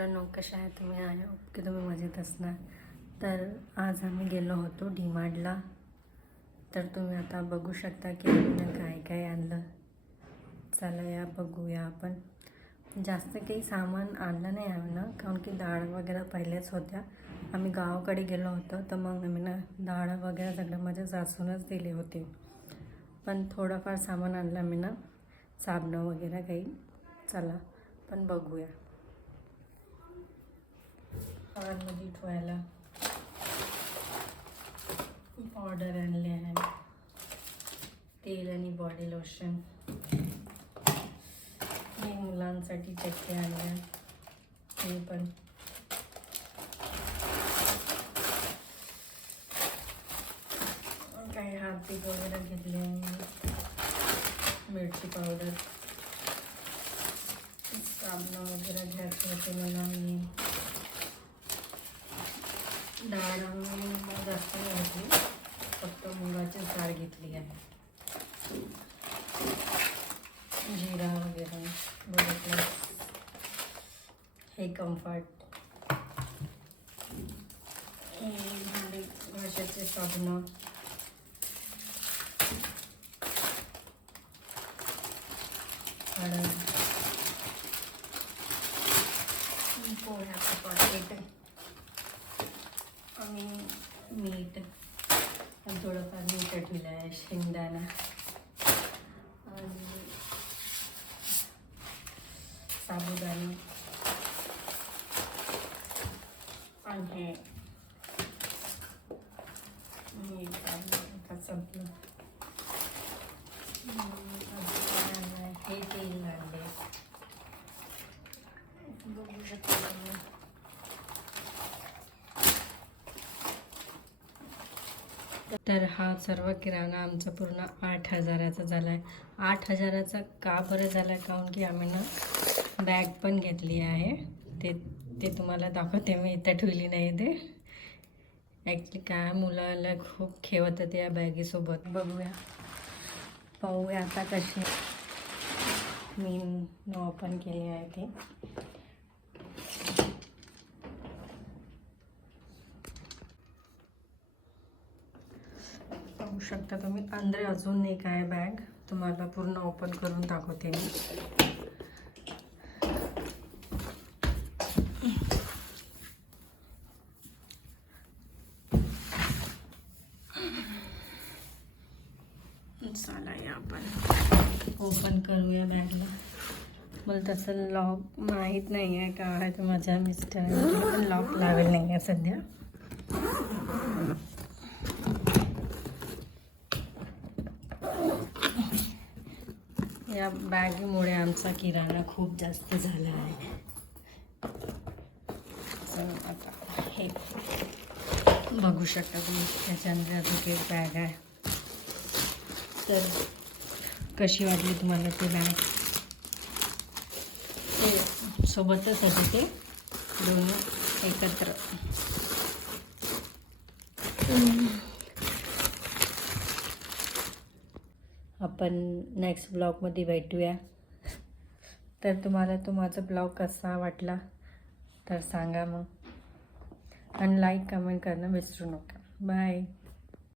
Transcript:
मित्रांनो कशा आहे तुम्ही? आहे की तुम्ही मजेत असणार. तर आज आम्ही गेलो होतो डीमार्टला. तर तुम्ही आता बघू शकता की आम्ही काय काय आणलं. चला या बघूया आपण. जास्त काही सामान आणलं नाही आम्ही ना कारण की डाळ वगैरे पहिल्याच होत्या. आम्ही गावाकडे गेलो होतो तर मग आम्ही ना डाळ वगैरे सगळं माझ्या सासूनच दिले होते. पण थोडंफार सामान आणलं आम्ही ना साबणं वगैरे काही. चला पण बघूया. मध्ये ठेवायला. पावडर आणले आहे. तेल आणि बॉडी लोशन मी मुलांसाठी चक्के आणल्या ते पण. काही हार्पिक वगैरे घेतले आहे. मिरची पावडर साबणं वगैरे घ्यायचं होते मला मी. डाळ मी जास्त नाही घेतली फक्त मुगाची डाळ घेतली आहे जिरा वगैरे बघितलं हे कम्फर्ट भाषेचे साबण हळद मी मीठ थोडंफार मीठ ठेवलं आहे शेंगदाणा. आणि साबुदाणा. आणि हे मीठ संपलं. हे तेल लागले बघू शकतो तुम्ही तर हा सर्व किराणा आमचा पूर्ण आठ हजाराचा झाला आहे आठ हजाराचा का बरं झाला आहे काऊन की आम्ही ना बॅग पण घेतली आहे. ते ते तुम्हाला दाखवते मी इथं ठेवली नाही ते. ॲक्च्युली काय मुलाला खूप खेळत होते या बॅगीसोबत बघूया. पाहूया आता कशी मी न ओपन केली आहे ते. शकता तुम्ही. अंदर अजून एक आहे बॅग तुम्हाला पूर्ण ओपन करून दाखवते मी. चला या आपण. ओपन करूया बॅगला मला तसं लॉक माहीत नाही आहे का आहे माझ्या मिस्टर पण लॉक लावेल नाही आहे सध्या. या बॅगमुळे आमचा किराणा खूप जास्त झाला आहे. आता हे बघू शकता तुम्ही त्याच्यानंतर अजून एक बॅग आहे. तर कशी वाटली तुम्हाला ती बॅग ते सोबतच होते ते दोन एकत्र. आपण नेक्स्ट ब्लॉगमध्ये भेटूया. तर तुम्हाला तो माझा ब्लॉग कसा वाटला तर सांगा मग. आणि लाईक कमेंट करणं विसरू नका. बाय